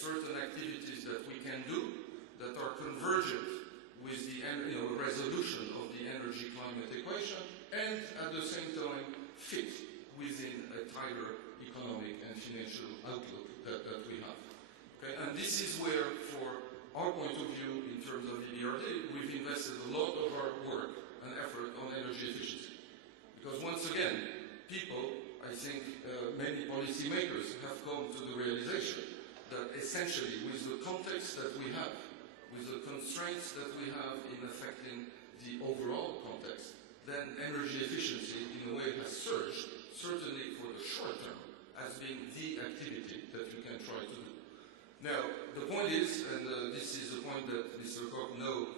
certain activities that we can do that are convergent with the resolution of the energy climate equation, and at the same time fit within a tighter economic and financial outlook that we have. Okay? And this is where, for our point of view in terms of EBRD, we've invested a lot of our work and effort on energy efficiency. Because once again, people, I think many policymakers have come to the realization that essentially with the context that we have, with the constraints that we have in affecting the overall context, then energy efficiency in a way has surged, certainly for the short term, as being the activity that you can try to do. Now, the point is, and this is a point that Mr. Koch knows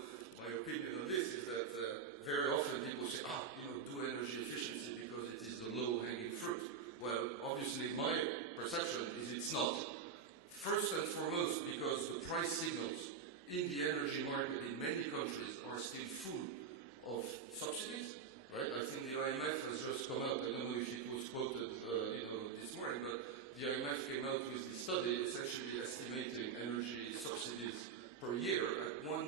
my opinion on this, is that very often people say, do energy efficiency because it is the low-hanging fruit. Well, obviously my perception is it's not. First and foremost, because the price signals in the energy market in many countries are still full of subsidies, right? I think the IMF has just come out, I don't know if it was quoted this morning, but the IMF came out with the study essentially estimating energy subsidies per year at $1.9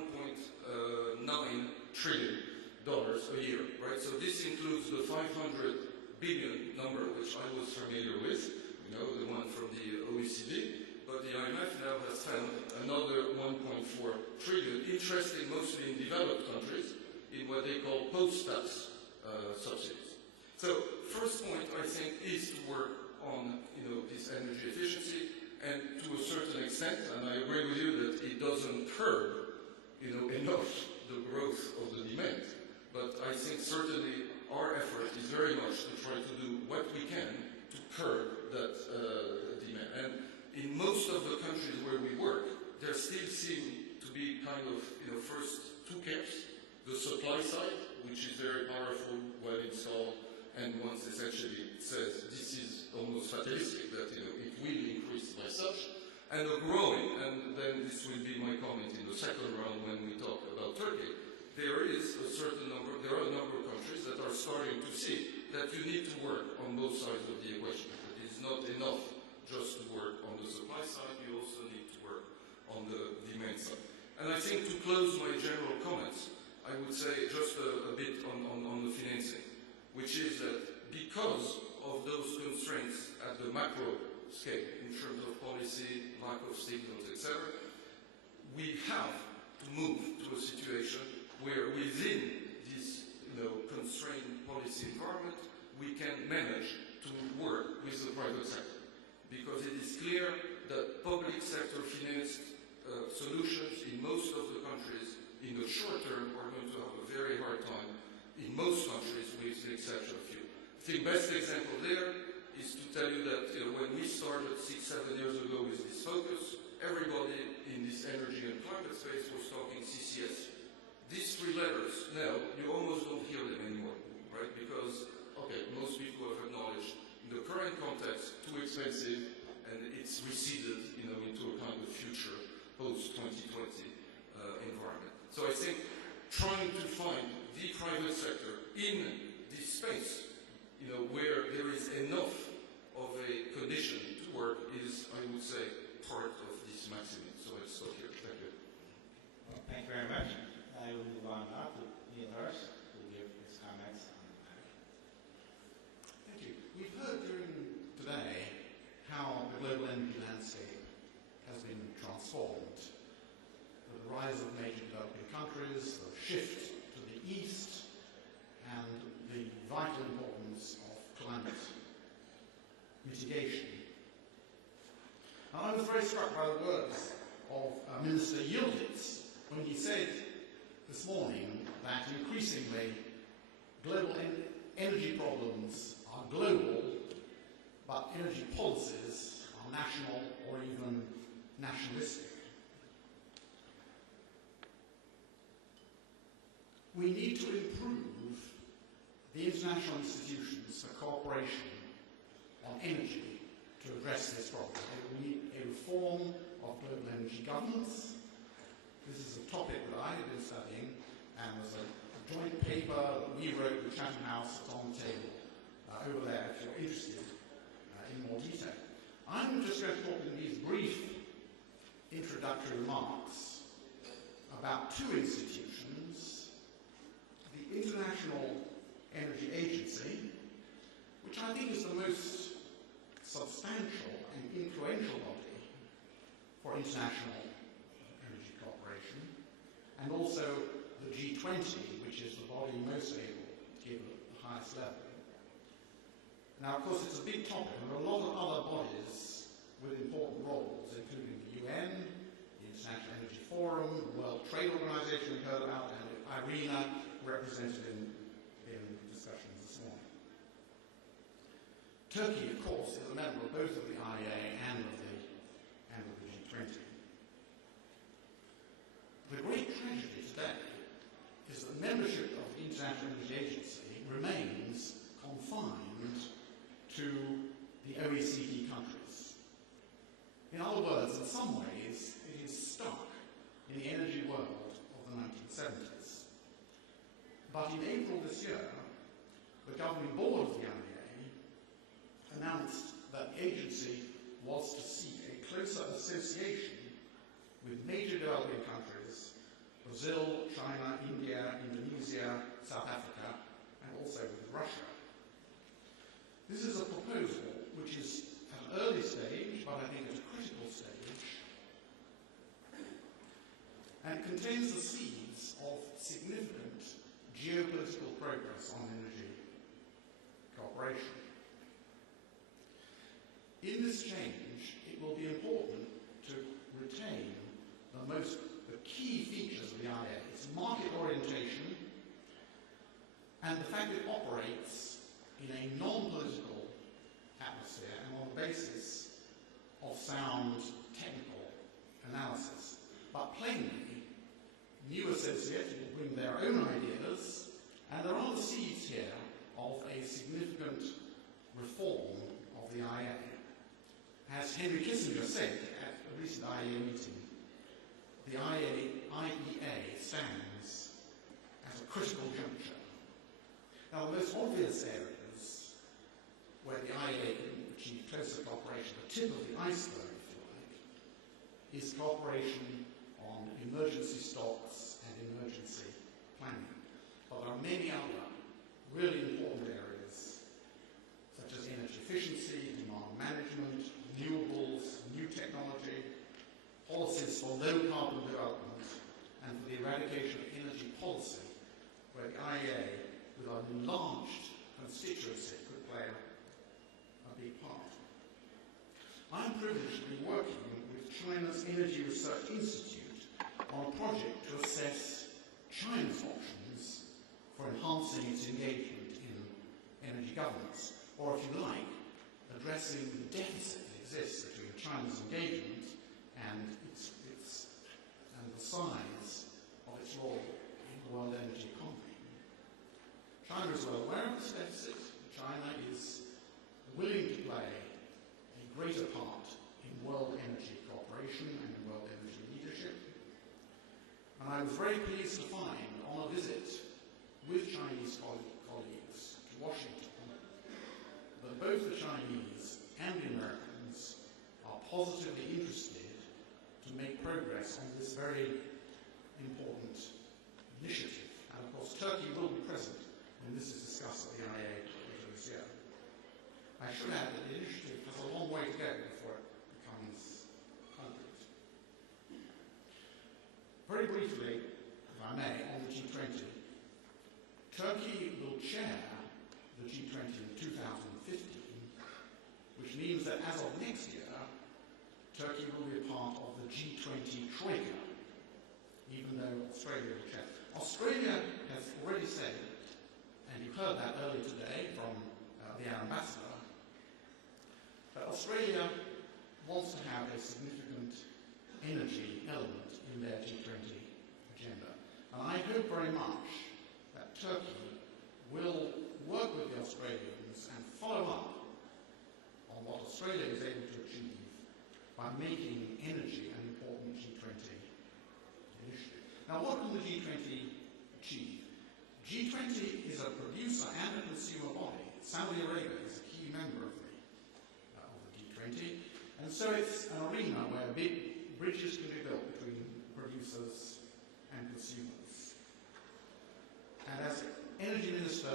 trillion a year, right? So this includes the 500 billion number, which I was familiar with, the one from the OECD, but the IMF now has found another 1.4 trillion, interesting mostly in developed countries, in what they call post-tax subsidies. So first point, I think, is to work on this energy efficiency, and to a certain extent, and I agree with you that it doesn't curb enough the growth of the demand, but I think certainly our effort is very much to try to do what we can to curb that demand. And in most of the countries where we work, there still seem to be kind of, first two camps. The supply side, which is very powerful, well installed, and once essentially says this is almost fatalistic, that it will increase by such, and a growing, and then this will be my comment in the second round when we talk about Turkey, there are a number of countries that are starting to see that you need to work on both sides of the equation. That it's not enough just to work on the supply side, you also need to work on the demand side. And I think to close my general comments, I would say just a bit on the financing, which is that because of those constraints at the macro scale in terms of policy, lack of signals, etc., we have to move to a situation where within this constrained policy environment, we can manage to work with the private sector. Because it is clear that public sector financed solutions in most of the countries in the short term are going to have a very hard time in most countries with the exception of few. I think the best example there is to tell you that when we started 6-7 years ago with this focus, everybody in this energy and climate space was talking CCS. These three letters, now, you almost don't hear them anymore, right? Because, okay, most people have acknowledged in the current context, too expensive, and it's receded, into a kind of future post-2020 environment. So I think trying to find the private sector in this space, where there is enough of a condition to work is, I would say, part of this maximum. So I'll stop here. Thank you. Well, thank you very much. I will move on now to Neil Hurst to give his comments on the matter. Thank you. We've heard during today how the global energy landscape has been transformed. The rise of major developing countries, the shift to the east, and the vital importance of climate mitigation. Now, I was very struck by the words of Minister Yildiz when he said this morning that increasingly global energy problems are global, but energy policies are national or even nationalistic. We need to improve the international institutions for cooperation on energy to address this problem. We need a reform of global energy governance. This is a topic that I have been studying, and there's a joint paper that we wrote with Chatham House that's on the table over there if you're interested in more detail. I'm just going to talk in these brief about two institutions, the International Energy Agency, which I think is the most substantial and influential body for international energy cooperation, and also the G20, which is the body most able to give at the highest level. Now, of course, it's a big topic, and there are a lot of other bodies with important roles, including the UN, the International Energy Forum, the World Trade Organization we heard about, and IRENA, represented in discussions this morning. Turkey, of course, is a member of both of the IEA and of the G20. The great tragedy today is that membership of the International Energy Agency remains confined to the OECD countries. In other words, in some ways, it is stuck in the energy world of the 1970s. But in April this year, the governing board of the IEA announced that the agency was to seek a closer association with major developing countries, Brazil, China, India, Indonesia, South Africa, and also with Russia. This is a proposal which is at an early stage, but I think at a critical stage, and it contains the seeds of significant geopolitical progress on energy cooperation. In this change, it will be important to retain the key features of the IEA, its market orientation, and the fact it operates in a non-political atmosphere and on the basis of sound technical analysis. But plainly, new associates will bring their own ideas, and there are the seeds here of a significant reform of the IEA. As Henry Kissinger said at a recent IEA meeting, the IEA stands at a critical juncture. Now, the most obvious areas where the IEA can achieve closer cooperation, the tip of the iceberg, if you like, is cooperation on emergency stocks and emergency planning. But there are many other really important areas, such as energy efficiency, demand management, renewables, new technology, policies for low carbon development, and for the eradication of energy policy, where the IEA, with our enlarged constituency, could play a big part. I'm privileged to be working with China's Energy Research Institute on a project to assess China's options for enhancing its engagement in energy governance, or if you like, addressing the deficit that exists between China's engagement and the size of its role in the world energy economy. China is well aware of this deficit. China is willing to play a greater part in world energy cooperation and in world energy leadership. And I was very pleased to find on a visit with Chinese colleagues to Washington that both the Chinese and the Americans are positively interested to make progress on this very important initiative. And of course, Turkey will be present when this is discussed at the IEA later this year. I should add that the initiative has a long way to go before it becomes concrete. Very briefly, if I may, on the G20. Turkey will chair the G20 in 2015, which means that as of next year, Turkey will be a part of the G20 Troika, even though Australia will chair. Australia has already said, and you heard that earlier today from the ambassador, that Australia wants to have a significant energy element in their G20 agenda. And I hope very much that Turkey will work with the Australians and follow up on what Australia is able to achieve by making energy an important G20 initiative. Now, what can the G20 achieve? G20 is a producer and a consumer body. Saudi Arabia is a key member of the G20, and so it's an arena where big bridges can be built between producers and consumers. And as Energy Minister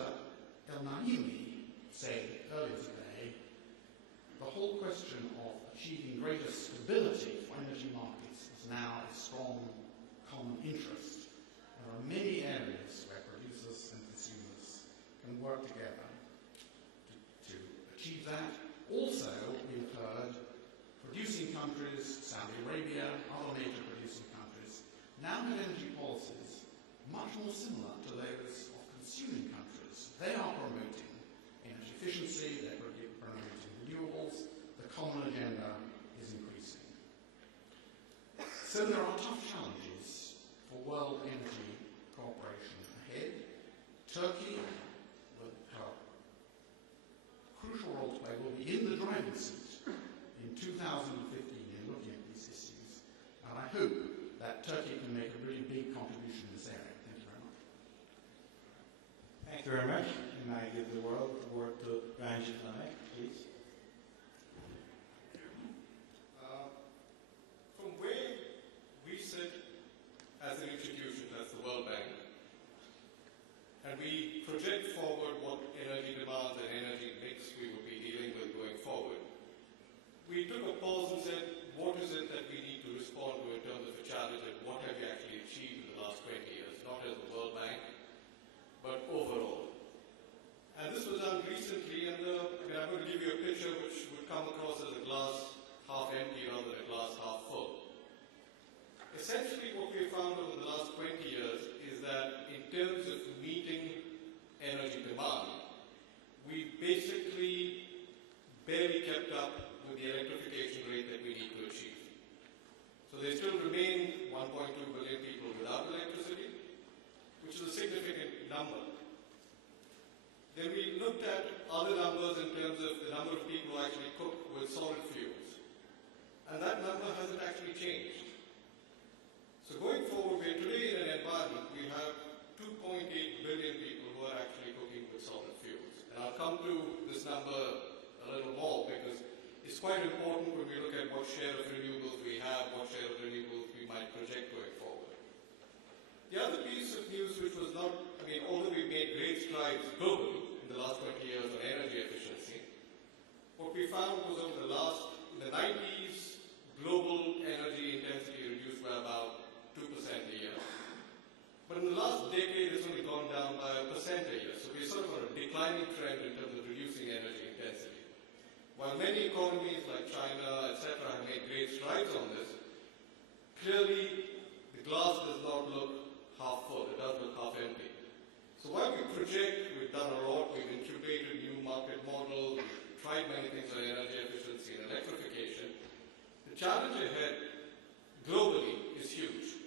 El Naimi said earlier today, the whole question of achieving greater stability for energy markets is now a strong common interest. There are many areas where producers and consumers can work together to achieve that. Also, we've heard producing countries, Saudi Arabia, other major producing countries, now have energy policies much more similar to those of consuming countries. They are promoting energy efficiency, they're promoting renewables, the common agenda is increasing. So there are tough challenges for world energy cooperation ahead. Turkey, with her crucial role to play, will be in the driving seat in 2015 in looking at these issues. And I hope that Turkey can make a really big contribution in this area. Thank you very much. Thank you very much. And I give the word to Ranjit Naik, please. From where we sit as an institution, as the World Bank, and we project forward what energy demands and energy mix we will be dealing with going forward, we took a pause and said, what is it that we need to respond to in terms of a challenge and what have we actually achieved in the last 20 years, not as the World Bank, but overall. And this was done recently, and I'm going to give you a picture which would come across as a glass half empty rather than a glass half full. Essentially what we have found over the last 20 years is that in terms of meeting energy demand, we basically barely kept up with the electrification rate that we need to achieve. So there still remain 1.2 billion people without electricity, which is a significant number. Then we looked at other numbers in terms of the number of people who actually cook with solid fuels. And that number hasn't actually changed. So going forward, we're today in an environment, we have 2.8 billion people who are actually cooking with solid fuels. And I'll come to this number a little more because it's quite important when we look at what share of renewables we have, what share of renewables we might project going forward. The other piece of news which was not, although we've made great strides globally in the last 20 years on energy efficiency, what we found was over in the 90s, global energy intensity reduced by about 2% a year. But in the last decade, it's only gone down by 1% a year. So we're sort of on a declining trend in terms of reducing energy intensity. While many economies like China, etc., have made great strides on this, clearly the glass does not look half full, it does look half empty. So while we project, we've done a lot, we've incubated new market models, we've tried many things on energy efficiency and electrification, the challenge ahead globally is huge.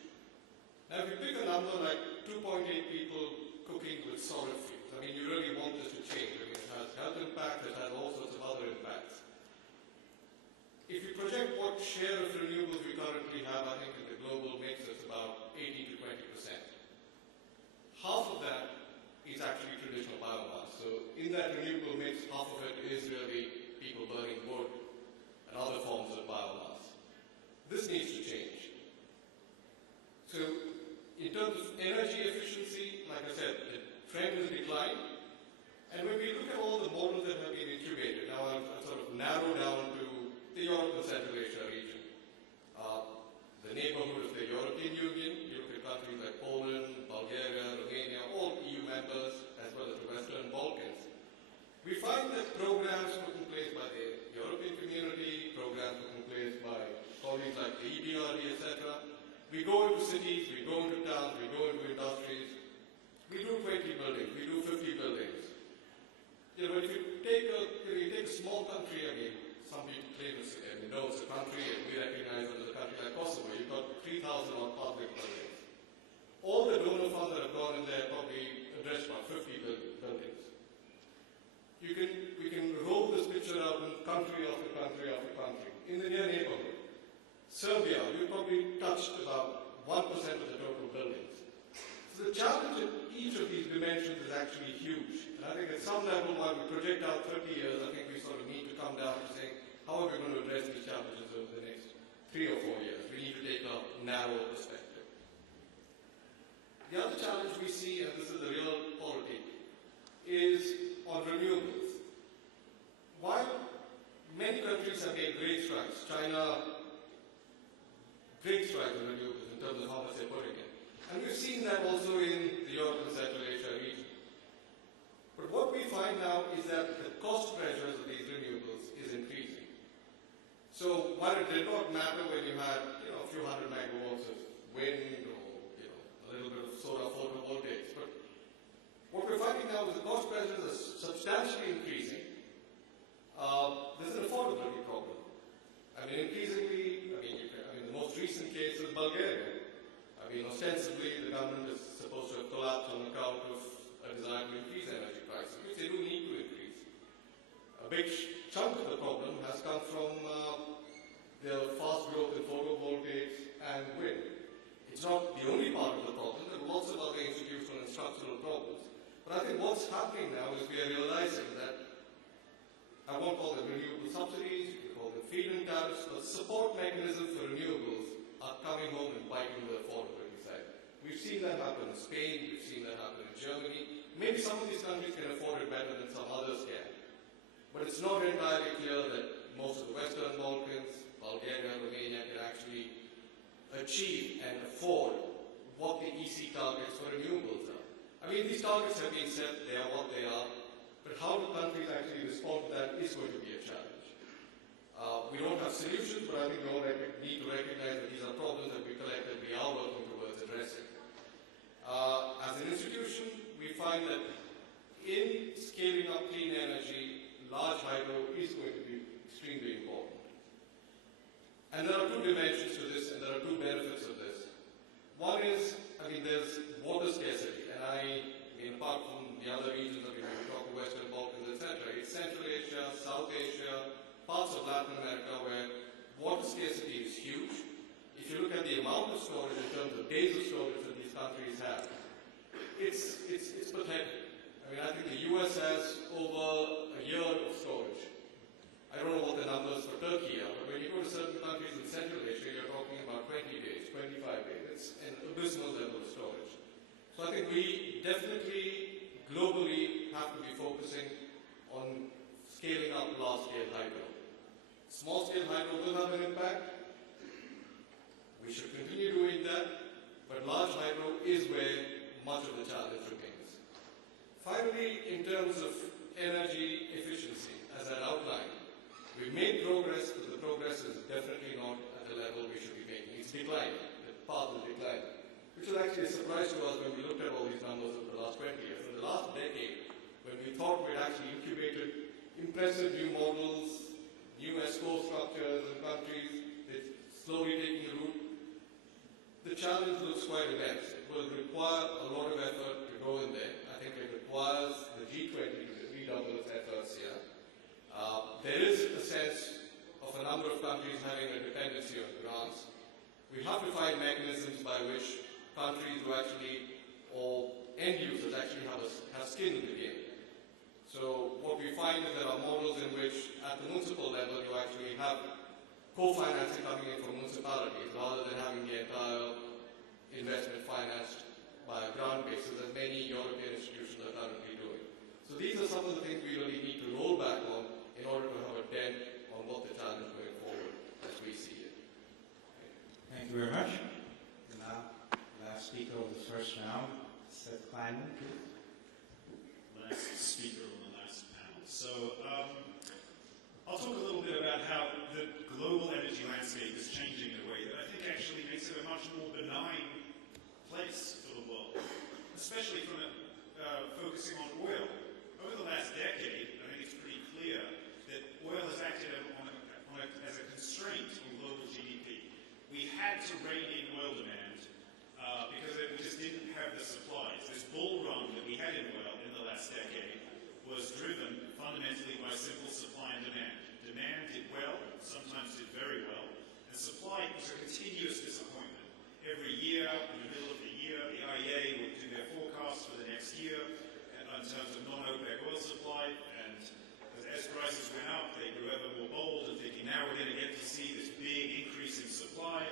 Now if you pick a number like 2.8 people cooking with solid fuels, you really want this to change. It has health impacts, it has all sorts of other impacts. If you project what share of renewables we currently have, I think in the global mix it's about 18 to 20%. Half of that is actually traditional biomass. So in that renewable mix, half of it is really people burning wood and other forms of biomass. This needs to change. So in terms of energy efficiency, like I said, the trend is decline. And when we look at all the models that have been incubated, now I'll sort of narrow down to the Europe and Central Asia region. The neighborhood of the European Union, you look at countries like Poland, Bulgaria, Romania, all EU members, as well as the Western Balkans. We find that programs put in place by the European community, programs put in place by colleagues like the EBRD, etc. We go into cities, we go into towns, we go into industries. We do 20 buildings, we do 50 buildings. But if you take a small country, some people claim it's a country, and we recognize it as a country like Kosovo. You've got 3,000 odd public buildings. All the donor funds that have gone in there probably addressed about 50 buildings. We can roll this picture out in country after country after country. In the near neighborhood, Serbia, we probably touched about 1% of the total buildings. So the challenge in each of these dimensions is actually huge. And I think at some level, while we project out 30 years, I think we sort of need to come down to saying, how are we going to address these challenges over the next 3 or 4 years? We need to take a narrow perspective. see, and this is the real politic, is on renewables. While many countries have made great strides, China, great strides in renewables in terms of how much they're putting in. And we've seen that also in the Europe and Central Asia region. But what we find now is that the cost pressures of these renewables is increasing. So while it did not matter when you had a few hundred megawatts of wind or a little bit of solar photovoltaics, but what we're finding now is the cost pressures are substantially increasing. There's an affordability problem. I mean, increasingly, the most recent case is Bulgaria. I mean, ostensibly, the government is supposed to have collapsed on account of a desire to increase energy prices, which they do need to increase. A big chunk of the problem has come from the fast growth in photovoltaics and wind. It's not the only part of the problem. There are lots of other institutional and structural problems. But I think what's happening now is we are realizing that I won't call them renewable subsidies, you can call them feed-in tariffs, but support mechanisms for renewables are coming home and biting the affordability side. We've seen that happen in Spain, we've seen that happen in Germany. Maybe some of these countries can afford it better than some others can. But it's not entirely clear that most of the Western Balkans, Bulgaria, Romania can actually achieve and afford what the EC targets for renewables are. I mean, these targets have been set, they are what they are, but how do countries actually respond to that is going to be a challenge. We don't have solutions, but I think we all need to recognize that these are problems that we collectively are working towards addressing. As an institution, we find that in scaling up clean energy, large hydro is going to be extremely important. And there are two dimensions to this, and there are two benefits of this. One is, there's water scarcity, and apart from the other regions, we talk about Western Balkans, etc., it's Central Asia, South Asia, parts of Latin America where water scarcity is huge. If you look at the amount of storage in terms of days of storage that these countries have, it's pathetic. I think the US has over a year of storage. I don't know what the numbers for Turkey are, but when you go to certain countries in Central Asia, you're talking about 20 days, 25 days. It's an abysmal level of storage. So I think we definitely, globally, have to be focusing on scaling up large-scale hydro. Small-scale hydro will have an impact. We should continue doing that, but large hydro is where much of the challenge remains. Finally, in terms of energy efficiency, as I outlined, we've made progress, but the progress is definitely not at the level we should be making. It's declining. The path is declining. Which was actually a surprise to us when we looked at all these numbers over the last 20 years. In the last decade, when we thought we'd actually incubated impressive new models, new ESCO structures in countries, it's slowly taking the root. The challenge looks quite immense. It will require a lot of effort to go in there. I think it requires the G20 to redouble its efforts here. There is a sense of a number of countries having a dependency on grants. We have to find mechanisms by which countries who actually, or end users actually have skin in the game. So what we find is there are models in which at the municipal level you actually have co-financing coming in from municipalities rather than having the entire investment financed by a grant basis as many European institutions are currently doing. So these are some of the things we really need to roll back on in order to have a dent on what the challenge going forward as we see it. Thank you very much. And now, last speaker of the first round, Seth Kleinman, please. Last speaker on the last panel. So I'll talk a little bit about how the global energy landscape is changing in a way that I think actually makes it a much more benign place for the world, especially from focusing on oil. Over the last decade, I think it's pretty clear that oil has acted as a constraint on global GDP. We had to rein in oil demand because we just didn't have the supplies. This bull run that we had in oil in the last decade was driven fundamentally by simple supply and demand. Demand did well, sometimes did very well, and supply was a continuous disappointment. Every year, in the middle of the year, the IEA would do their forecast for the next year in terms of non-OPEC oil supply, and as prices went up, they grew ever more bold and thinking, now we're going to get to see this big increase in supply,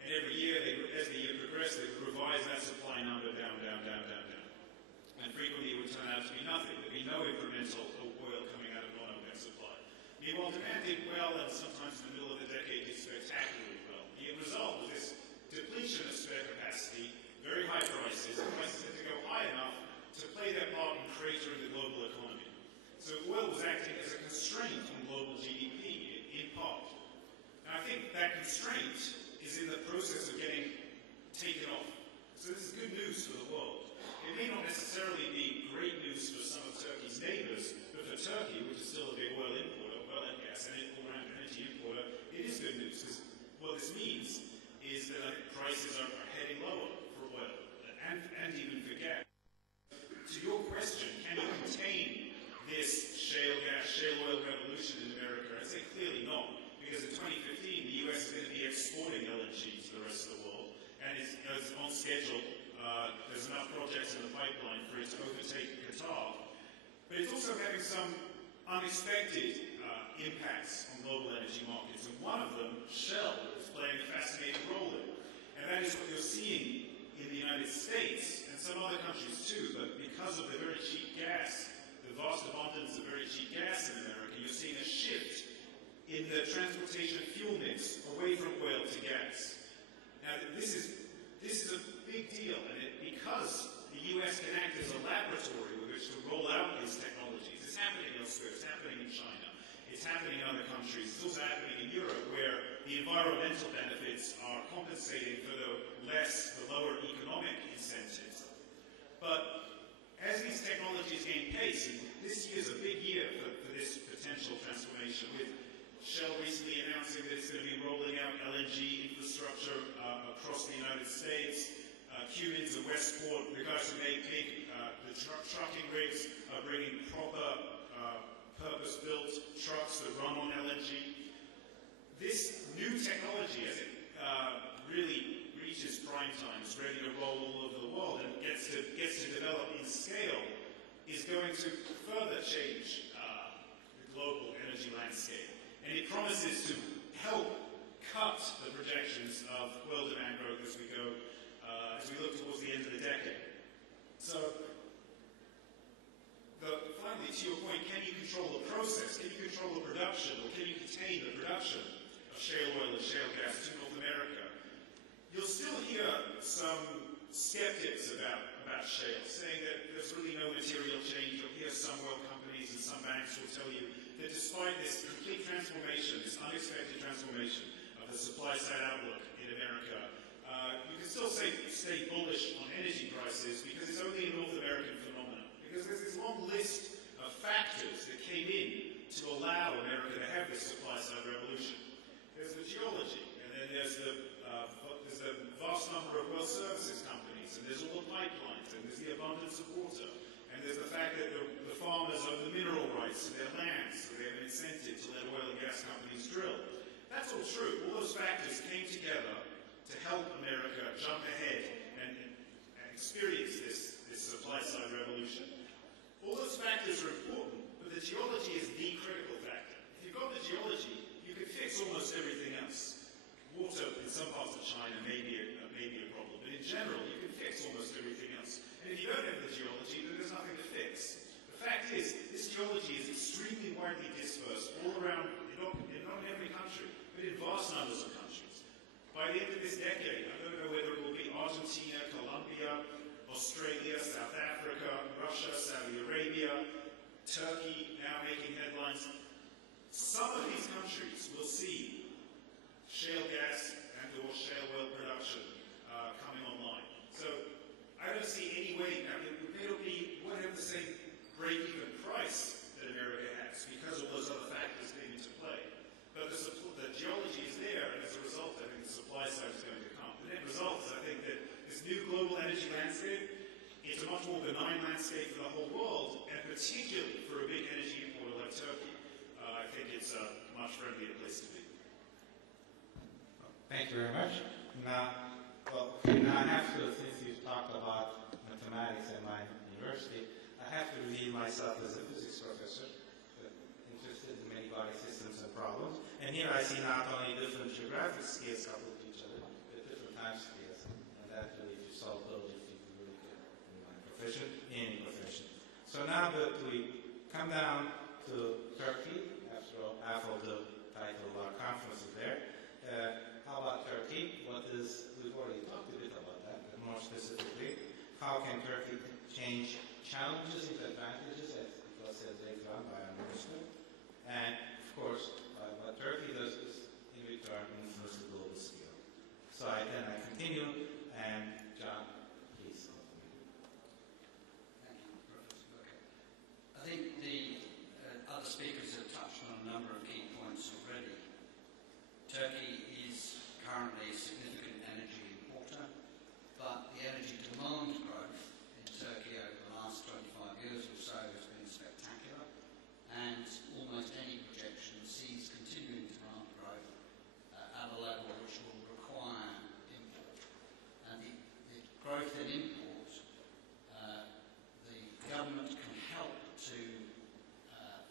and every year, as the year progressed, they would revise that supply number down, down, down, down, down. would turn out to be nothing. There'd be no incremental oil coming out of non-OPEC supply. Meanwhile, demand did well, and sometimes in the middle of the decade did spectacularly well. The result was this depletion of spare capacity, very high prices, and prices had to go high enough to play their part in cratering the global economy. So oil was acting as a constraint on global GDP, in part. Now, I think that constraint is in the process of getting taken off. So this is good news for the world. It may not necessarily be great news for some of Turkey's neighbors, but for Turkey, which is still a big oil importer, oil and gas, and all-round energy importer, it is good news, because what this means is that prices are heading lower for oil, and even for gas. To your question, can you contain this shale oil revolution in America? I'd say clearly not, because in 2015, the US is going to be exporting LNG to the rest of the world, and it's on schedule. There's enough projects in the pipeline for it to overtake Qatar. But it's also having some unexpected impacts on global energy markets. And one of them, Shell, is playing a fascinating role in. And that is what you're seeing in the United States and some other countries too. But because of the very cheap gas, the vast abundance of very cheap gas in America, you're seeing a shift in the transportation fuel mix away from oil to gas. Now, this is a big deal, and because the US can act as a laboratory with which to roll out these technologies, it's happening elsewhere, it's happening in China, it's happening in other countries, it's also happening in Europe, where the environmental benefits are compensating for the lower economic incentives. But as these technologies gain pace, and this year is a big year for this potential transformation, with Shell recently announcing that it's going to be rolling out LNG infrastructure across the United States. Cummins and Westport, the guys who make the trucking rigs, are bringing proper, purpose-built trucks that run on LNG. This new technology, as it really reaches prime time, is ready to roll all over the world and gets to develop in scale, is going to further change the global energy landscape. And it promises to help cut the projections of world demand growth as we look towards the end of the decade. So, finally, to your point, can you control the process? Can you control the production? Or can you contain the production of shale oil and shale gas to North America? You'll still hear some skeptics about shale, saying that there's really no material change. You'll hear some oil companies and some banks will tell you that despite this complete transformation, this unexpected transformation of the supply-side outlook in America, you can still stay bullish on energy prices because it's only a North American phenomenon. Because there's this long list of factors that came in to allow America to have this supply-side revolution. There's the geology, and then there's the vast number of well services companies, and there's all the pipelines, and there's the abundance of water, and there's the fact that the farmers own the mineral rights to their land, so they have an incentive to let oil and gas companies drill. That's all true. All those factors came together to help America jump ahead and experience this supply-side revolution. All those factors are important, but the geology is the critical factor. If you've got the geology, you can fix almost everything else. Water in some parts of China may be a problem, but in general, you can fix almost everything else. And if you don't have the geology, then there's nothing to fix. The fact is, this geology is extremely widely dispersed all around, not in every country, but in vast numbers of countries. By the end of this decade, I don't know whether it will be Argentina, Colombia, Australia, South Africa, Russia, Saudi Arabia, Turkey now making headlines. Some of these countries will see shale gas and or shale oil production coming online. So I don't see any way. I mean, we won't have the same break-even price that America has because all those other factors came into play. But the geology is there, and as a result, I think the supply side is going to come. The net result is, I think, that this new global energy landscape, it's a much more benign landscape for the whole world, and particularly for a big energy importer like Turkey. I think it's a much friendlier place to be. Thank you very much. Now I have to, since you've talked about mathematics at my university, I have to reveal myself as a physics professor, interested in many body systems and problems. And here I see not only different geographic scales coupled to each other, but different time scales. And that really, if you solve those, you really good in my profession, in any profession. come down to Turkey, after all, half of the title of our conference is there. How about Turkey? We've already talked a bit about that, but more specifically, how can Turkey change challenges into advantages, as it was said later on by our minister? And, of course, what Turkey does is, in return, influence the global scale. So I continue, and John, please. Thank you, Professor Burke. I think the other speakers have touched on a number of key points already. Turkey is currently a significant energy importer, but the energy demand growth in Turkey over the last 25 years or so has been spectacular, and almost any projection sees continuing demand growth at a level which will require import. And the growth in import, the government can help to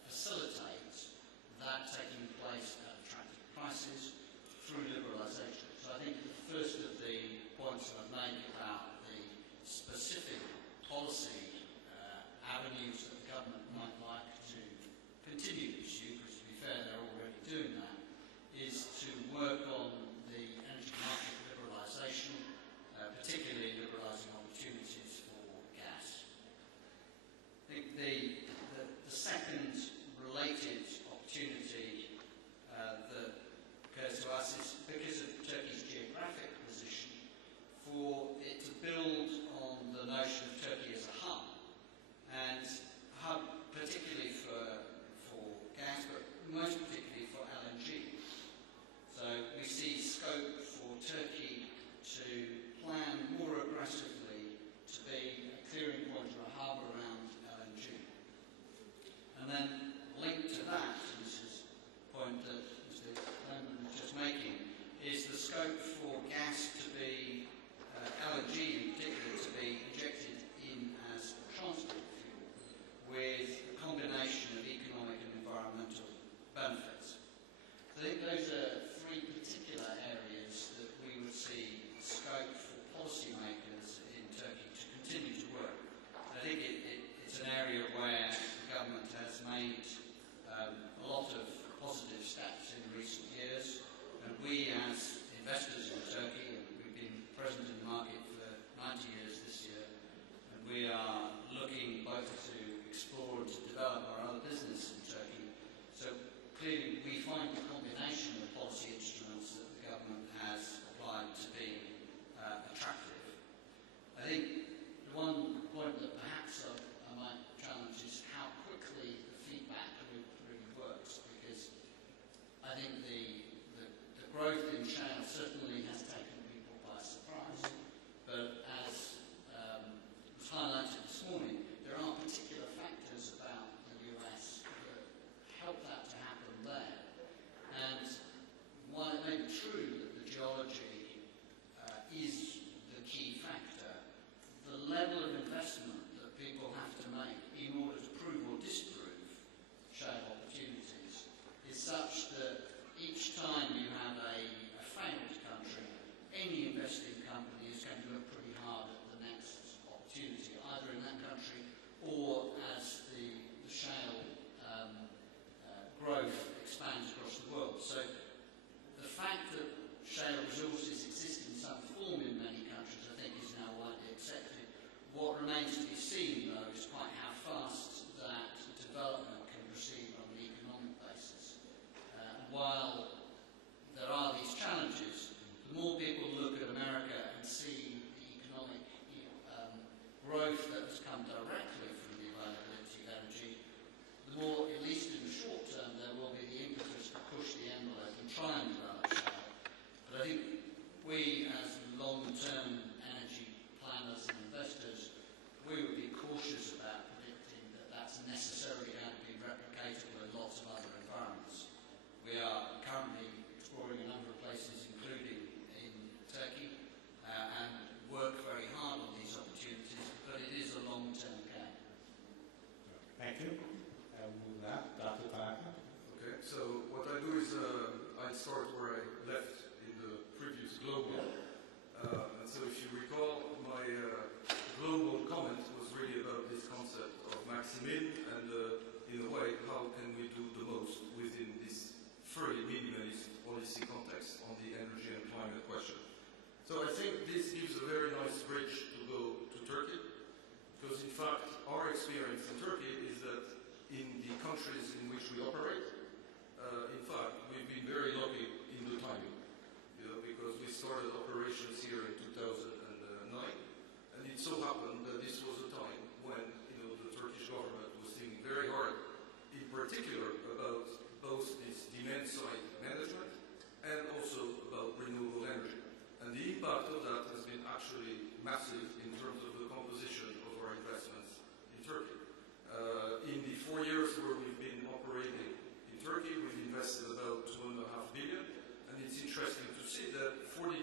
facilitate that taking place at attractive prices through liberalisation. So I think the first of the points I've made about the specific policy avenues that the government might like to continue to pursue, because to be fair, they're already doing that, is to work on the energy market liberalisation, particularly liberalising opportunities for gas. I think the second related opportunity that occurs to us is because of Turkey's geographic position, for it to build on the notion of Turkey as a hub, and a hub particularly for gas, but most particularly for LNG. So we see scope for Turkey to plan more aggressively to be a clearing point or a hub around LNG. And then linked to that, and this is a point that Mr. Lemon was just making, is the scope for gas to be, LNG in particular, to be injected in as transport fuel with a combination of economic and environmental benefits. So I think those are three particular areas that we would see scope for policymakers in Turkey to continue to work. I think it's an area where the government has made a lot of positive steps in recent years, and we as investors in Turkey, and we've been present in the market for 90 years this year, and we are looking both to explore and to develop our other business in Turkey. So clearly we find the combination of policy instruments that the government has applied to be attractive. I think the one point that perhaps I might challenge is how quickly the feedback loop really works, because I think the growth in shale certainly has taken people by surprise, but as was highlighted this morning, there are particular factors about the US that help that to happen there. And while it may be true that the geology is the key factor, the level of investment that people have to make in order to prove or disprove shale opportunities is such that each time you have a failed country, any investing company is going to look pretty hard at the next opportunity, either in that country or as the shale growth expands across the world. So the fact that shale resources exist in some form in many countries, I think, is now widely accepted. What remains to be seen, though, is quite how fast that development can proceed on an economic basis. While there are these challenges, the more people look at America and see the economic growth that has come directly from the availability of energy, the more, at least in the short term, there will be the impetus to push the envelope and try and develop shale. But I think we, as long-term energy planners and investors, we would be cautious about predicting that that's necessarily going to be replicatable in lots of other environments. We are currently exploring a number of places, including in Turkey, and work very hard on these opportunities, but it is a long-term game. Thank you. Move that. Dr. Tanaka. Okay, so what I do is I start where I left in the previous global. And so if you experience in Turkey is that in the countries in which we operate, in fact, we've been very lucky in the timing, because we started operations here in 2009, and it so happened that this was a time when, the Turkish government was thinking very hard, in particular, about both this demand-side management and also about renewable energy. And the impact of that has been actually massive in terms of the composition of our investments in Turkey. In the 4 years where we've been operating in Turkey, we've invested about 2.5 billion, and it's interesting to see that 42%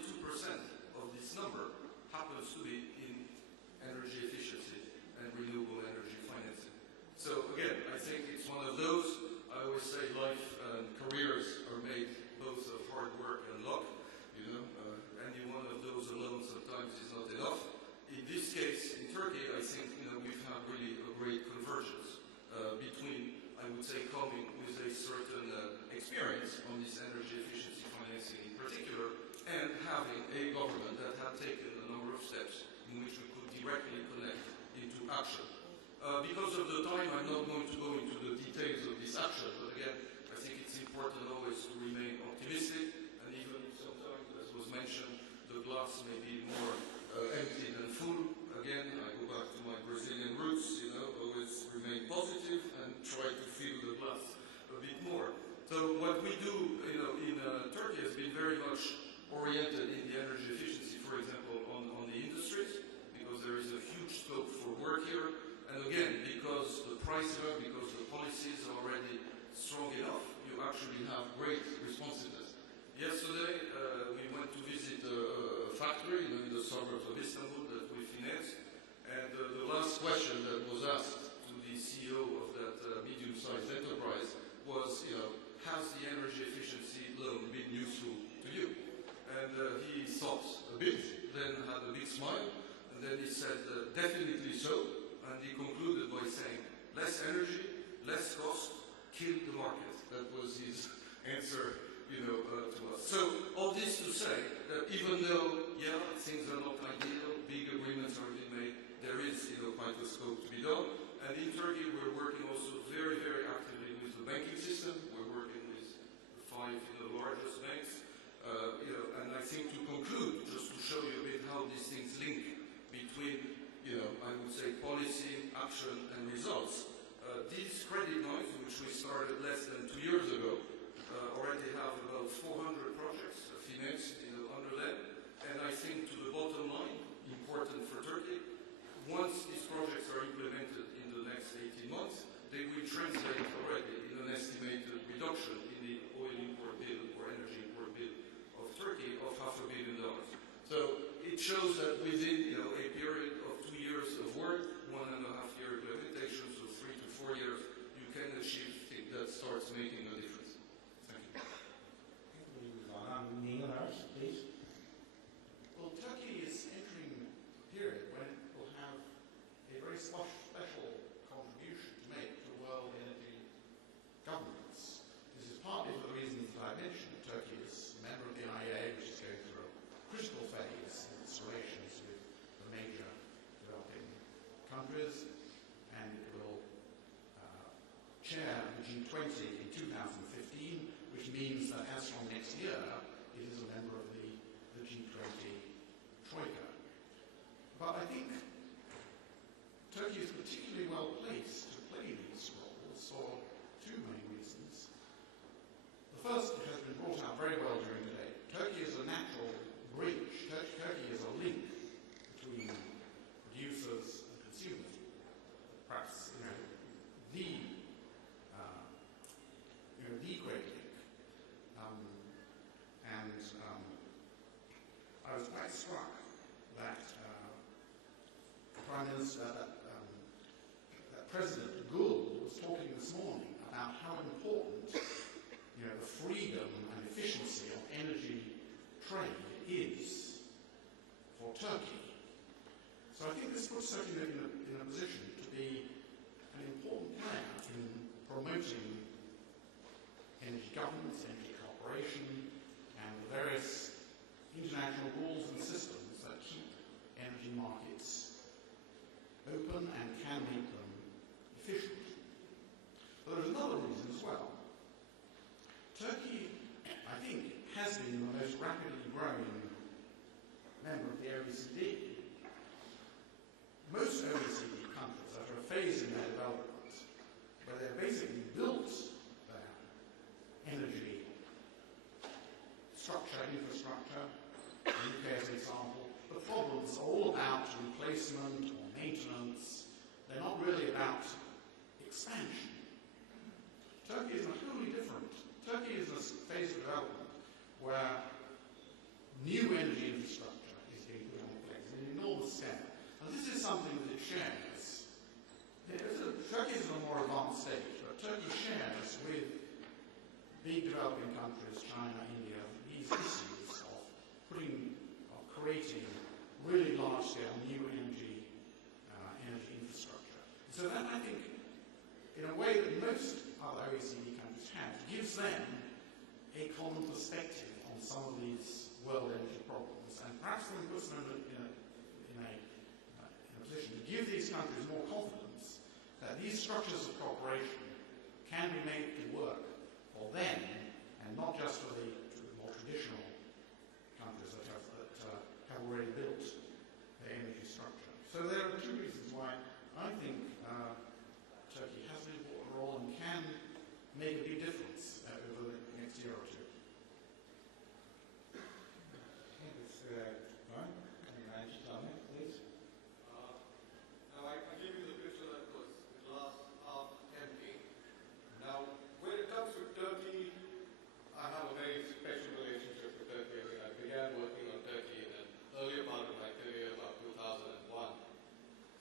of this number happens to be in energy efficiency and renewable energy financing. So again, I think it's one of those, I always say life and careers are made both of hard work and luck. Any one of those alone sometimes is not enough. In this case, in Turkey, I think we've had really a great convergence between, I would say, coming with a certain experience on this energy efficiency financing in particular, and having a government that had taken a number of steps in which we could directly connect into action. Because of the time, I'm not going to go into the details of this action, but again, I think it's important always to remain optimistic, and even if sometimes, as was mentioned, the glass may be more empty than full. Again, I go back to my Brazilian roots, always remain positive and try to fill the glass a bit more. So what we do, in Turkey has been very much oriented in the energy efficiency, for example, on the industries, because there is a huge scope for work here. And again, because the price level, because the policies are already strong enough, you actually have great responsiveness. Yesterday, we went to visit a factory in the suburbs of Istanbul that we financed, and the last question that was asked to the CEO of that medium-sized enterprise was, has the energy efficiency loan been useful to you? And he thought a bit, then had a big smile, and then he said, definitely so. And he concluded by saying, less energy, less cost, kill the market. That was his answer, to us. So all this to say that even though, things are not ideal, big agreements are being made, there is, quite a scope to be done. And in Turkey, we're working also very, very actively with the banking system. We're working with the 5 largest banks. And I think to conclude, just to show you a bit how these things link between I would say policy, action, and results. These credit lines, which we started less than 2 years ago, already have about 400 projects financed under them. And I think to the bottom line, important for Turkey, once these projects are implemented in the next 18 months, they will translate already in an estimated reduction in the oil import bill or energy import bill of Turkey of $500 million. So it shows that within a period of 2 years of work, 1.5-year implementation, so 3 to 4 years, you can achieve things that starts making a difference. Thank you. Please. Well, Turkey is entering a period when it will have a very special contribution to make to world energy governance. This is partly for the reasons that I mentioned. Turkey is a member of the IEA, which is going through a critical phase in its relations with the major developing countries, and it will chair the G20 in 2015, which means that as from next year, it is a member of the G20 Troika. But I think Turkey is particularly well placed to play these roles for 2 main reasons. The first has been brought out very well during the day. Turkey is a natural bridge. Turkey is a link between producers and consumers. Perhaps, the great link. I was quite struck that Prime Minister, that President Gül was talking this morning about how important, the freedom and efficiency of energy trade is for Turkey. So I think this puts Turkey in a position to be an important player in promoting energy governance, energy cooperation, and the various international rules and systems that keep energy markets open and can make them energy infrastructure is being put on place at an enormous scale. And this is something that it shares. Turkey is at a more advanced stage, but Turkey shares with big developing countries, China, India, these issues of creating really large-scale new energy infrastructure. So that, I think, in a way that most other OECD countries have, gives them a common perspective on some of these world energy problems, and perhaps then puts them in a position to give these countries more confidence that these structures of cooperation can be made to work for them, and not just for the more traditional countries that have already built their energy structure. So there are two reasons why I think Turkey has an important role and can make a big difference over the next year or two. Now, I give you the picture that was glass half empty. Now, when it comes to Turkey, I have a very special relationship with Turkey. I mean, I began working on Turkey in an earlier part of my career, about 2001,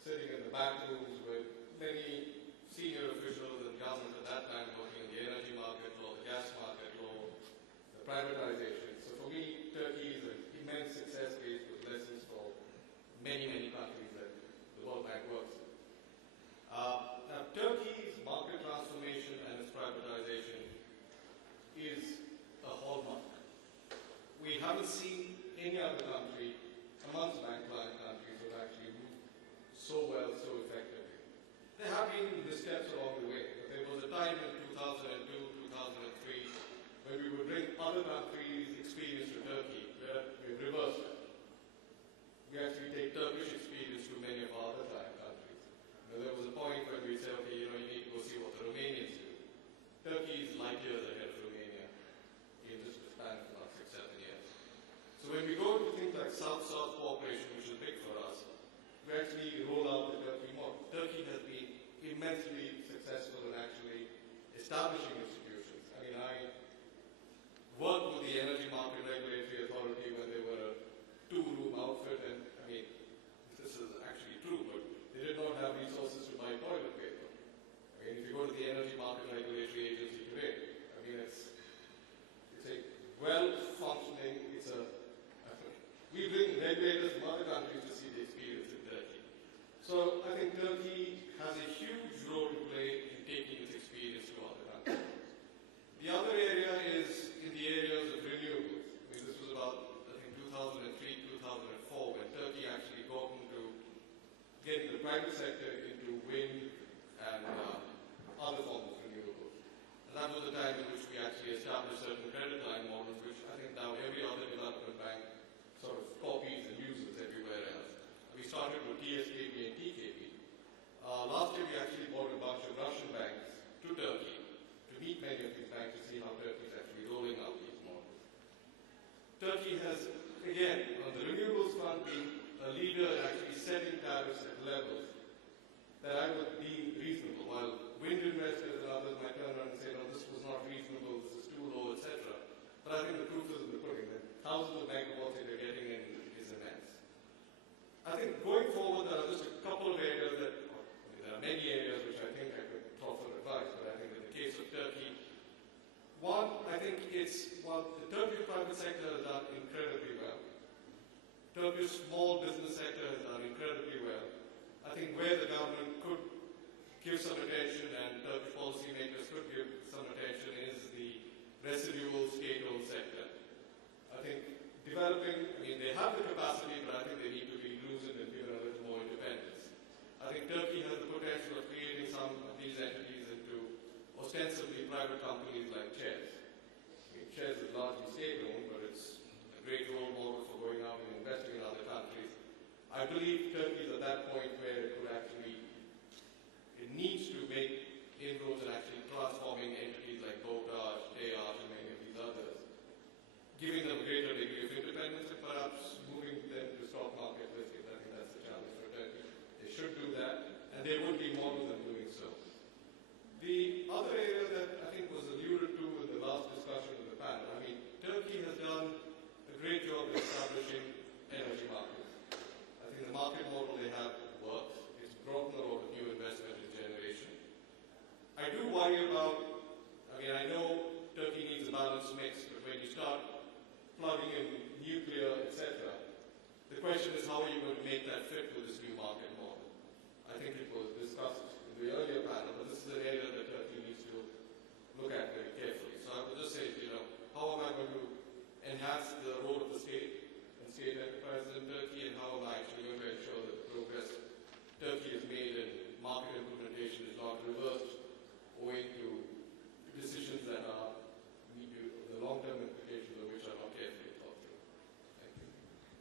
sitting in the back rooms with many senior officials in government at that time working in the energy market law, the gas market law, the privatization. So for me, Turkey is an immense success case with lessons for many, many countries that the World Bank works in. Now, Turkey's market transformation and its privatization is a hallmark. We haven't seen any other country amongst bank-client countries who have actually moved so well, so effectively. There have been missteps along the way, but there was a time in 2002, 2003, when we would bring other countries' experience to Turkey, where we reversed that. We actually take Turkish experience to many of our other client countries. There was a point when we said, okay, you need to go see what the Romanians do. Turkey is light years ahead of Romania in just a span of about 6-7 years. So when we go to things like South-South cooperation, which is big for us, we actually roll out the Turkey model. Turkey has been immensely successful in actually establishing institutions. I mean, I worked with the Energy Market Regulatory Authority when they were a 2-room outfit, and I mean, this is actually true, but they did not have resources to buy toilet paper. I mean, if you go to the Energy Market Regulatory Agency today, I mean, it's a well-functioning, we bring regulators from other countries to see the experience in Turkey. So I think Turkey has a huge role to play in taking its experience to other countries. The other area is in the areas of renewables. I mean, this was about, I think, 2003, 2004, when Turkey actually got into getting the private sector into wind and other forms of renewables. And that was the time in which we actually established certain credit line models, which I think now every other development bank sort of copies and uses everywhere else. We started with TSKB and TKB. Last year we actually bought a bunch of Russian banks to Turkey to meet many of these banks to see how Turkey is actually rolling out these models. Turkey has, again, on the renewables front, been a leader in actually setting tariffs at levels that I would deem reasonable, while wind investors and others might turn around and say, no, this was not reasonable, this is too low, etc. But I think the proof is in the pudding, that thousands of megawatts that they're getting in is immense. I think going forward, there are just a couple of areas that, there are many areas which I think I could offer advice, but I think in the case of Turkey, one, I think the Turkish private sector has done incredibly well. Turkish small business sector has done incredibly well. I think where the government could give some attention and Turkish policymakers could give some attention is the residual state-owned sector. I think developing, I mean, they have the capacity, but I think they need to be loosened and given a little more independence. I think Turkey has the potential of creating some of these entities into ostensibly private companies like CEZ. I mean, CEZ is largely state-owned, but it's a great role model for going out and investing in other countries. I believe Turkey is at that point where it needs to make inroads in actually transforming entities like BOTAS, TEAS, and many of these others, giving them a greater degree of independence and perhaps moving them to stock market listings. I think that's the challenge for Turkey. They should do that, and there would be models in doing so. The other area that I think was alluded to in the last discussion of the panel, I mean, Turkey has done a great job of establishing worry about, I mean, I know Turkey needs a balanced mix, but when you start plugging in nuclear, etc., the question is how are you going to make that fit with this new market model? I think it was discussed in the earlier panel, but this is an area that Turkey needs to look at very carefully. So I would just say, how am I going to enhance the role of the state and state enterprises in Turkey, and how am I actually going to ensure that the progress Turkey has made in market implementation is not reversed owing to decisions that are the long-term implications of which are not carefully thought through. Thank you.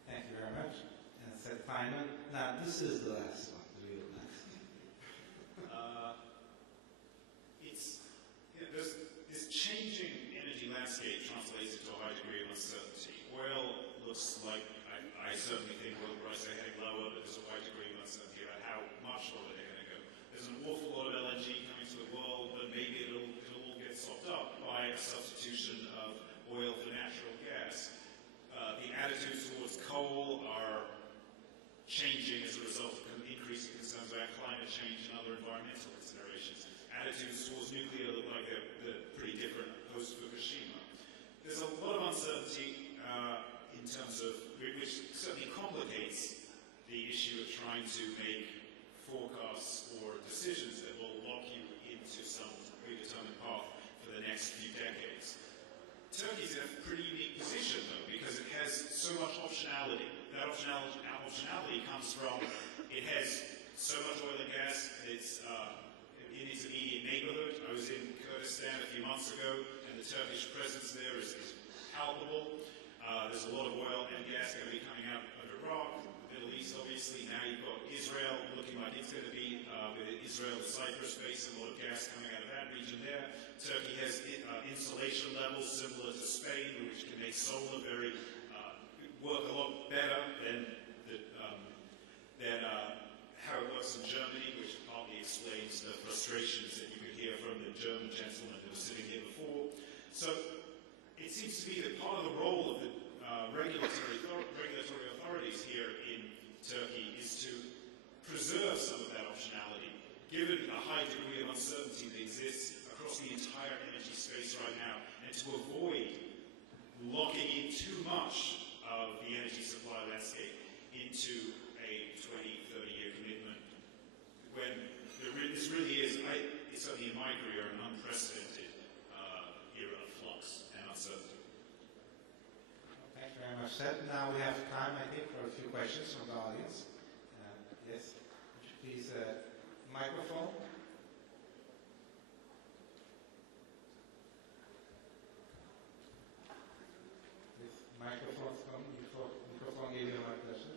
Thank you very much. And said final. Now, this is the last one, the real last. This changing energy landscape translates into a high degree of uncertainty. Oil looks like, I certainly think oil prices are heading lower, but there's a high degree of uncertainty about how much lower they're going to go. There's an awful lot of LNG coming to the world, but maybe it'll all get sopped up by a substitution of oil for natural gas. The attitudes towards coal are changing as a result of increasing concerns about climate change and other environmental considerations. Attitudes towards nuclear look like they're pretty different post-Fukushima. There's a lot of uncertainty in terms of, which certainly complicates the issue of trying to make forecasts or decisions that will lock you into some predetermined path for the next few decades. Turkey's in a pretty unique position, though, because it has so much optionality. That optionality comes from, it has so much oil and gas, it's in its immediate neighborhood. I was in Kurdistan a few months ago, and the Turkish presence there is palpable. There's a lot of oil and gas going to be coming out of Iraq, the Middle East, obviously. Now you've got Israel looking like it's going to be, with Israel and Cyprus basin, a lot of gas coming out of that region there. Turkey has insulation levels similar to Spain, which can make solar work a lot better than how it works in Germany, which partly explains the frustrations that you could hear from the German gentleman who was sitting here before. So it seems to me that part of the role of the regulatory authorities here in Turkey is to preserve some of that optionality, given a high degree of uncertainty that exists across the entire energy space right now, and to avoid locking in too much of the energy supply landscape into a 20, 30-year commitment, when this really is, it's certainly in my career, an unprecedented era of flux and uncertainty. Thank you very much, Seth. Now we have time, I think, for a few questions from the audience. Yes, would you please, microphone? This microphone's coming. Microphone gave you my pleasure.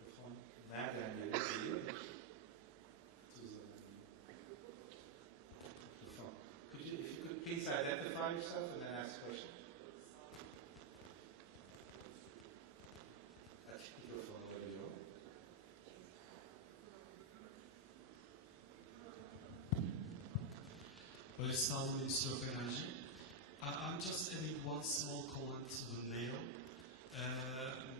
Microphone. Nereden geliyor? If you could please identify yourself and then ask a question. Açık mikrofon olabiliyor. Well, Minister of Energy. I'm just adding one small comment to the nail.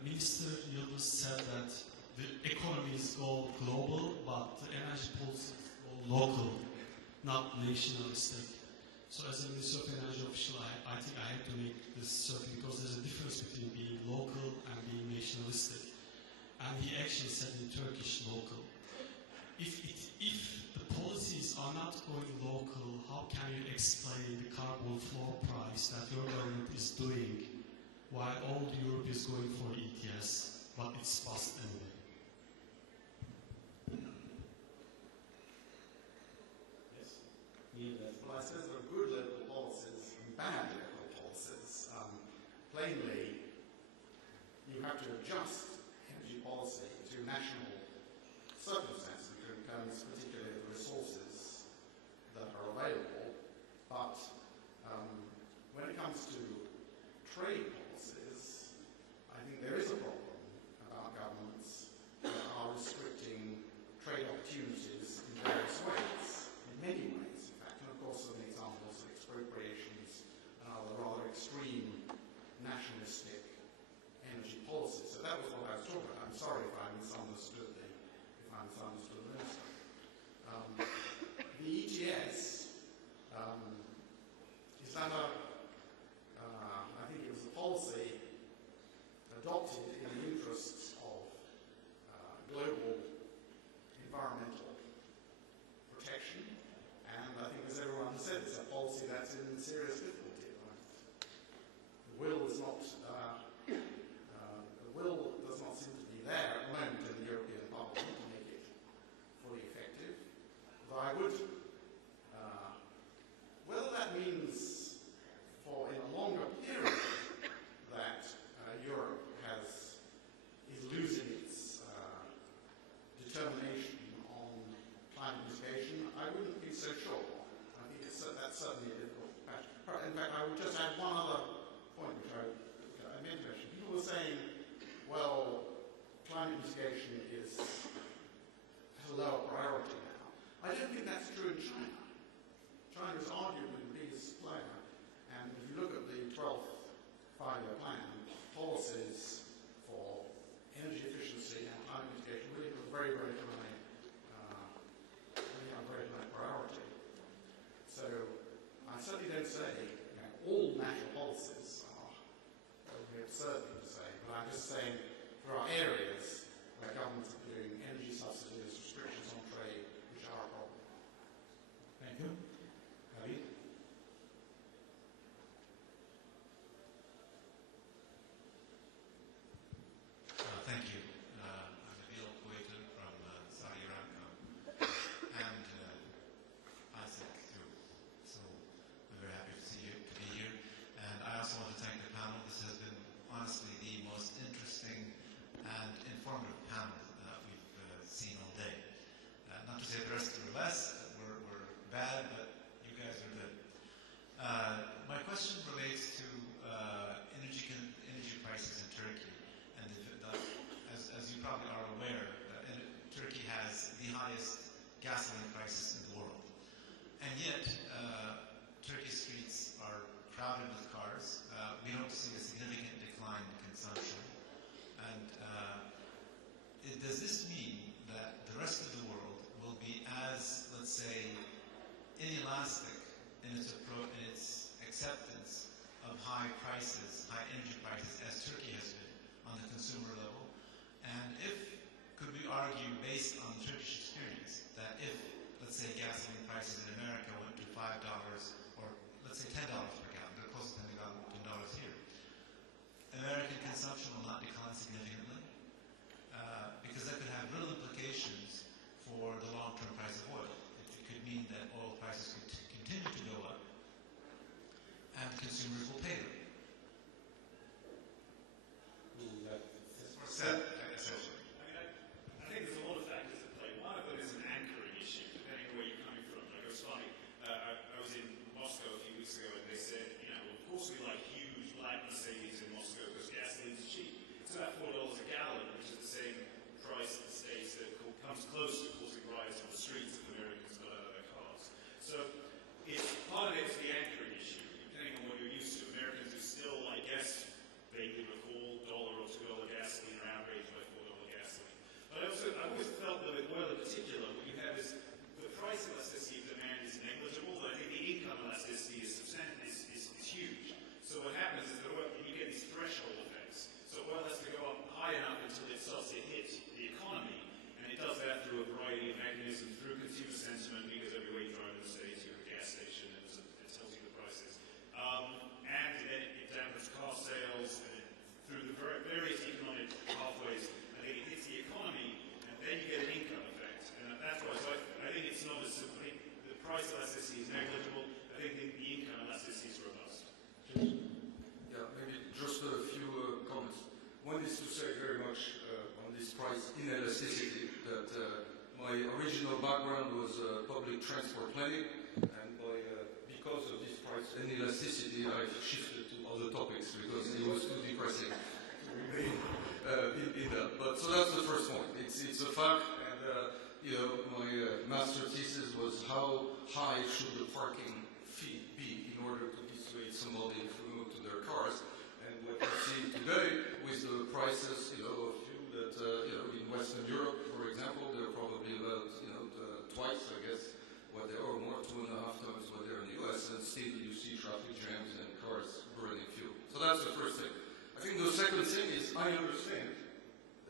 Minister Yıldız said that the economies go global, but the energy policies go local, not nationalistic. So as a Minister of Energy official, I think I have to make this certain, because there's a difference between being local and being nationalistic. And he actually said in Turkish local. If the policies are not going local, how can you explain the carbon floor price that your government is doing while all Europe is going for ETS, but it's bust anyway? Well, I suppose there are good local policies and bad local policies. Plainly, you have to adjust energy policy to national circumstances, which depends particularly on the resources that are available. But when it comes to trade policies, I think there is a problem about governments that are restricting trade opportunities in various ways, in many ways, in fact. And of course, there are examples of expropriations and other rather extreme nationalistic energy policies. So that was what I was talking about. I'm sorry if I misunderstood the minister. just saying there are areas where governments are putting energy subsidies, restrictions on trade, which are a problem. Thank you. Khalid? Thank you. I'm Nabil Kuwaitan from Saudi Aramco and IICEC too. So I'm very happy to be here. And I also want to thank the panel. This has been honestly the most interesting and informative panel that we've seen all day. Not to say the rest were less, were bad, but you guys are good. My question relates to energy prices in Turkey. And as you probably are aware, Turkey has the highest gasoline prices in the world. And yet, Turkey's streets are crowded with cars. We don't see a significant decline in consumption. And does this mean that the rest of the world will be as, let's say, inelastic in its approach, in its acceptance of high prices, high energy prices, as Turkey has been on the consumer level? And could we argue, based on Turkish experience, that if, let's say, gasoline prices in America went to $5 or, let's say, $10 per gallon, they're close to $10 here, American consumption will not decline significantly, because that could have real implications for the long-term price of oil. It could mean that oil prices could continue to go up, and consumers will pay them. Essentially. I think there's a lot of factors at play. One of them is an anchoring issue, depending on where you're coming from. Like, it was funny. I was in Moscow a few weeks ago, and they said, of course we like huge black Mercedes in Moscow because gasoline's cheap. It's about $4 a gallon, which is the same price in the States that comes close to causing riots on the streets if Americans got out of their cars. So part of it's the anchoring issue, depending on what you're used to. Americans who still, I guess, vaguely recall $1 or $2 gasoline are outraged by $4 gasoline. But I've always felt that with oil in particular, what you have is the price elasticity of demand is negligible, but I think the income elasticity is huge. So what happens is that you get these threshold effects. So oil has to go up high enough until it starts to hit the economy, and it does that through a variety of mechanisms, through consumer sentiment, because everywhere you drive in the States, you have a gas station, and it tells you the prices. And then it dampens car sales, and through the various economic pathways, I think it hits the economy, and then you get an income effect. And that's why I think it's not as simple. I think the price elasticity is negligible. I think the income elasticity is robust. Yeah, maybe just a few comments. One is to say very much on this price inelasticity that my original background was public transport planning, and because of this price inelasticity, I've shifted to other topics because it was too depressing to remain in that. But so that's the first point. It's a fact, and my master thesis was how high should the parking fee be in order to dissuade somebody from moving to their cars. And what we see today with the prices, of fuel that in Western Europe, for example, they're probably about twice, I guess, what they are, or more, 2.5 times what they're in the US, and still you see traffic jams and cars burning fuel. So that's the first thing. I think the second thing is I understand.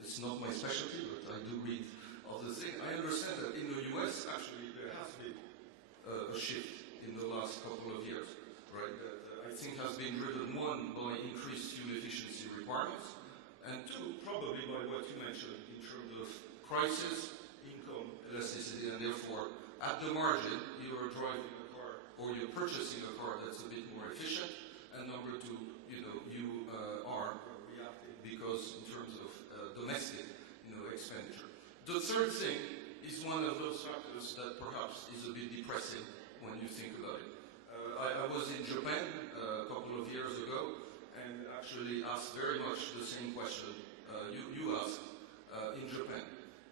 It's not my specialty, but I do read other things. I understand that in the US, actually, there has been a shift in the last couple of years, right? That I think has been driven, one, by increased fuel efficiency requirements, and two, probably by what you mentioned in terms of crisis, income elasticity, and therefore, at the margin, you are driving a car or you're purchasing a car that's a bit more efficient, and number two, you are reacting because in terms of domestic, expenditure. The third thing is one of those factors that perhaps is a bit depressing when you think about it. I was in Japan a couple of years ago and actually asked very much the same question you asked in Japan.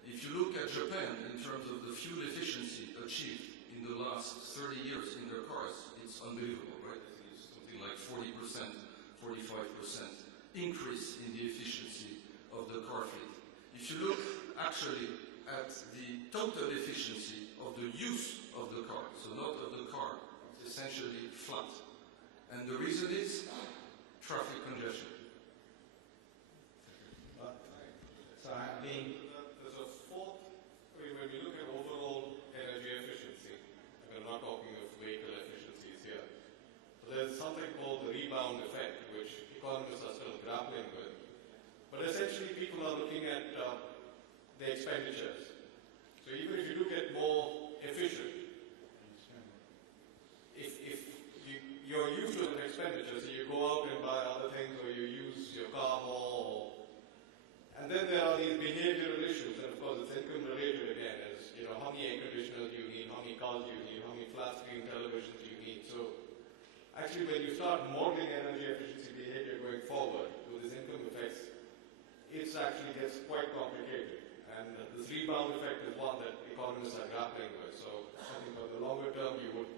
If you look at Japan in terms of the fuel efficiency achieved in the last 30 years in their cars, it's unbelievable, right? It's something like 40%, 45% increase in the efficiency of the car fleet. If you look actually at the total efficiency of the use of the car, so not of the car, it's essentially flat. And the reason is traffic congestion. people are looking at the expenditures. So even if you do get more efficient, if you're used to an expenditure, so you go out and buy other things or you use your car more, and then there are these behavioral issues, and of course it's income related again, as you know, how many air conditioners do you need, how many cars do you need, how many flat screen televisions do you need. So actually when you start modeling energy efficiency behavior going forward with these income effects, it actually gets quite complicated. And this rebound effect is one that economists are grappling with. So I think on the longer term you would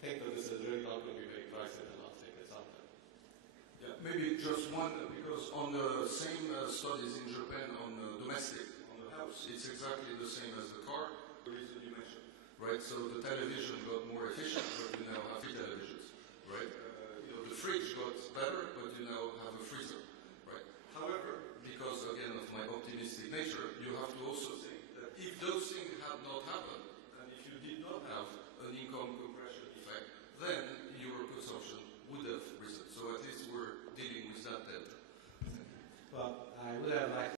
think that this is really not going to be very price inelastic at some time. Yeah, maybe just one, because on the same studies in Japan on domestic, on the house, it's exactly the same as the car, the reason you mentioned, right? So the television got more efficient, but you now have 3 televisions, right? The fridge got better, but you now have a freezer, right? However, because again of my optimistic nature, you have to also think that if those things had not happened, and if you did not have an income compression effect, then your consumption would have risen. So at least we're dealing with that delta. Well, I would have liked